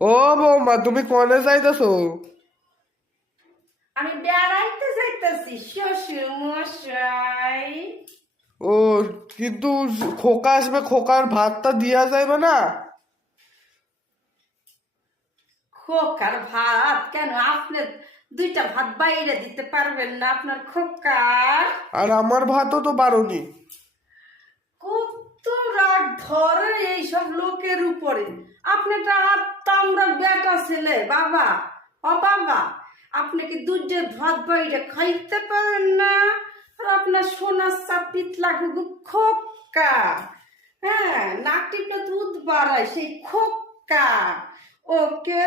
ও বৌমা তুমি কনে যাইতেছো? আমি বেড়াইতে যাইতেছি শ্বশুর মশাই। ও কিন্তু খোকা আসবে খোকার ভাতটা দিয়া যাইবে না? খোকার ভাত? কেন আপনি দুইটা ভাত বাইরে দিতে পারবেন না আপনার খোকার? আর আমার ভাতও তো বারোনি। ধরে এইসব লোকের উপরে। আপনি একটা আত্মামরা বেটা ছেলে, বাবা। ও বাবা, আপনি কি দুধে ভাত বাইরে খাইতে পারেন না? আর আপনার সোনার চাপিত লাগুক খোকা। হ্যাঁ নাক টিপলে দুধ বাড়ায় সেই খোকা। ওকে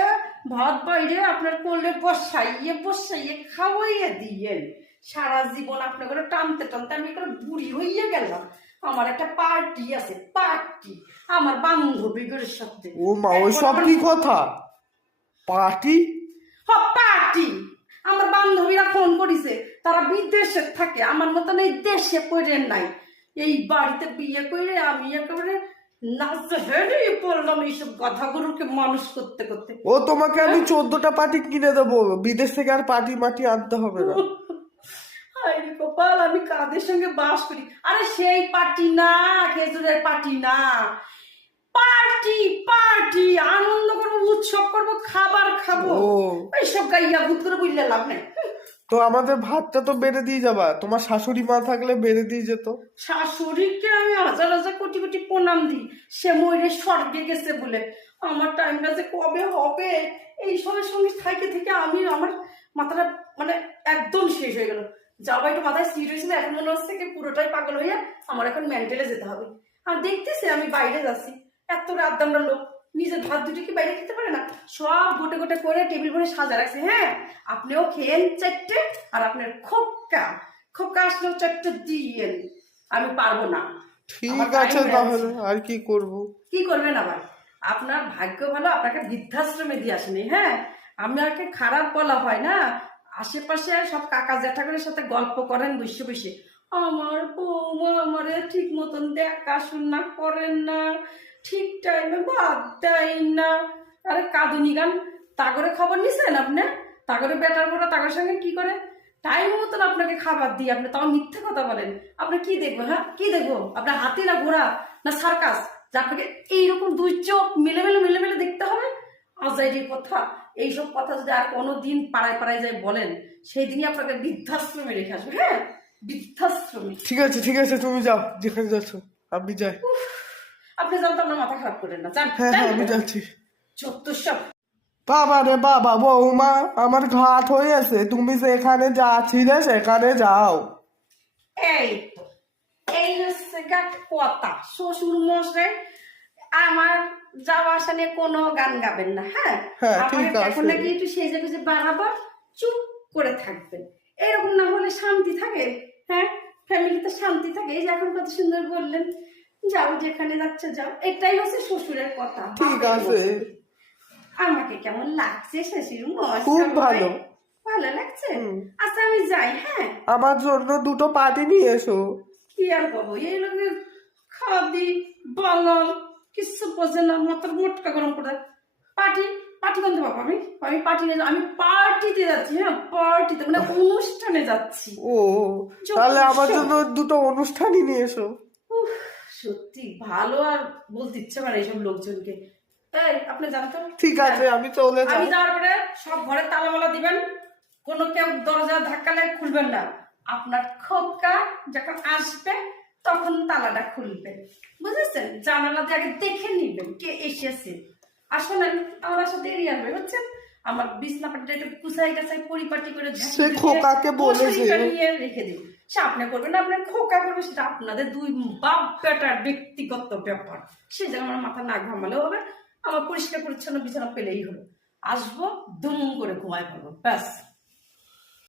ভাত বাইরে আপনার কোলে বসাইয়ে বসাইয়ে খাওয়াইয়ে দিয়েন। সারা জীবন আপনার করে টানতে টানতে আমি করে বুড়ি হইয়ে গেলাম। আমার একটা পার্টি আছে পার্টি। আমার বান্ধবীদের সাথে। ও মা ওই সব কি কথা? পার্টি? পার্টি। আমার বান্ধবীরা ফোন করিছে তারা বিদেশে থাকে। আমার মতন এই দেশে পড়ে নাই। এই বাড়িতে বিয়ে করে আমি একেবারে নাচতে হেরিয়ে পড়লাম এইসব গাধাগুলোকে মানুষ করতে করতে। ও তোমাকে আমি চোদ্দটা পার্টি কিনে দেবো। বিদেশ থেকে আর পার্টি মাটি আনতে হবে না। হায় রে কপাল আমি কাদের সঙ্গে বাস করি? আরে সেই পার্টি না খেজুরের পার্টি না। পার্টি পার্টি আনন্দ করব উৎসব করব খাবার খাব। এইসব গাইয়া ভূত করে বুঝলে লাভ নেই। তো আমাদের ভাতটা তো বেড়ে দিয়ে যাবা। তোমার শাশুড়ি মা থাকলে বেড়ে দিয়ে যেত। শাশুড়িকে আমি হাজার হাজার কোটি কোটি প্রণাম দিই। সে ময়ূরে স্বর্গে গেছে বলে। আমার টাইমটা যে কবে হবে? এই সবের সঙ্গে থাইকে থেকে আমি আমার মাথাটা মানে একদম শেষ হয়ে গেল। যাওয়া একটু মাথায় সিট হয়েছিল এখন মনে হচ্ছে কি পুরোটাই পাগল হইয়া আমার এখন মেন্টালে যেতে হবে। আর দেখতেছি আমি বাইরে যাচ্ছি এত রাত দামরা লোক নিজের ভাত দুটো কি বাইরে খেতে পারে না? সব গোটে গোটে করে টেবিল ভরে সাজা রাখছে হ্যাঁ? আপনিও খেয়েন চারটে আর আপনার আসলেও চারটে দিয়েন আমি পারব না। ঠিক আছে তাহলে আর কি করব? কি করবেন আবার? আপনার ভাগ্য ভালো আপনাকে বৃদ্ধাশ্রমে দিয়ে আসেনি হ্যাঁ? আমাকে খারাপ বলা হয় না? আশেপাশে সব কাকা জ্যাঠাগুলোর সাথে গল্প করেন বসে বসে আমার বৌমা আমারে ঠিক মতন দেখাশোনা করেন না, ঠিক টাইমে ভাত দেয় না। আরে কাঁদুনি গান তাগরে খবর নিছেন আপনি? তাগরে বেটার বড় তাগরের সঙ্গে কি করে? টাইম মতন আপনাকে খাবার দিই, আপনি তাও মিথ্যে কথা বলেন। আপনি কি দেখব হ্যাঁ? কি দেখব? আপনার হাতি না ঘোড়া না সার্কাস? যে আপনাকে এইরকম দুই চোখ মিলে মিলে মিলে মিলে দেখতে হবে? আজাইরি কথা। এইসব কথা যদি আর কোনো দিন পাড়ায় পাড়ায় যায় বলেন সেই দিনই আপনাকে বৃদ্ধাশ্রমে রেখে আসবে হ্যাঁ? বৃদ্ধাশ্রমে। ঠিক আছে ঠিক আছে তুমি যাও যেখানে যাচ্ছ আমি যাই আপনি জানতো আপনার মাথা খারাপ করেন না হ্যাঁ হ্যাঁ আমি যাচ্ছি। চত্ব বাবা রে বাবা বৌমা আমার ঘাট হয়েছে তুমি যেখানে যাচ্ছিলে সেখানে যাও। এই তো এই হচ্ছে কথা। শ্বশুর মশাই আমার যাওয়া আসা নিয়ে কোনো গান গাবেন না হ্যাঁ? হ্যাঁ। এখন নাকি একটু সেজে গুজে বাড়াবার চুপ করে থাকবেন। এরকম না হলে শান্তি থাকে হ্যাঁ? ফ্যামিলিতে শান্তি থাকে। এই যে এখন কত সুন্দর বললেন যাও যেখানে যাচ্ছে যাও। এটাই হচ্ছে শ্বশুরের কথা ঠিক আছে। আমাকে কেমন লাগছে শ্বশুর খুব ভালো। ভালো লাগছে? আচ্ছা আমি যাই হ্যাঁ? আমার জন্য দুটো পার্টি নিয়ে এসো। কি আর করব এই লোকের খাদি বাঙাল। কিচ্ছু বোঝে না মাথার মোটকা গরম করে পার্টি পার্টি করতে পারব আমি? আমি পার্টি আমি পার্টিতে যাচ্ছি হ্যাঁ পার্টিতে মানে অনুষ্ঠানে যাচ্ছি। ও তাহলে আমার জন্য দুটো অনুষ্ঠানই নিয়ে এসো। সত্যি ভালো আর বলতে ইচ্ছে করে এইসব লোকজনকে। এই আপনি জানতো ঠিক আছে আমি চলে আমি যাই। যাওয়ার পরে সব ঘরে তালামালা দিবেন কোনো কেউ দরজা ধাক্কা লাগে খুলবেন না। আপনার খোকা যখন আসবে তখন তালাটা খুলবেন বুঝেছেন? জানালা দিয়ে আগে দেখে নিবেন কে এসেছে আসলে আমার আসা দেরি আসবে বুঝছেন? আমার বিছনাপাটিটা একটু কুচাই গাছাই পরিপাটি করে সে খোকাকে। মশারিটা নিয়ে রেখে দিন সে আপনি করবেন আপনার খোকা করবে সেটা আপনাদের দুই বাপ বেটার ব্যক্তিগত ব্যাপার। সে যেন আমার মাথা না ঘামালেও হবে আমার পরিষ্কার পরিচ্ছন্ন বিছানা পেলেই হলো। আসব দুম করে ঘুমায় পড়ব ব্যাস।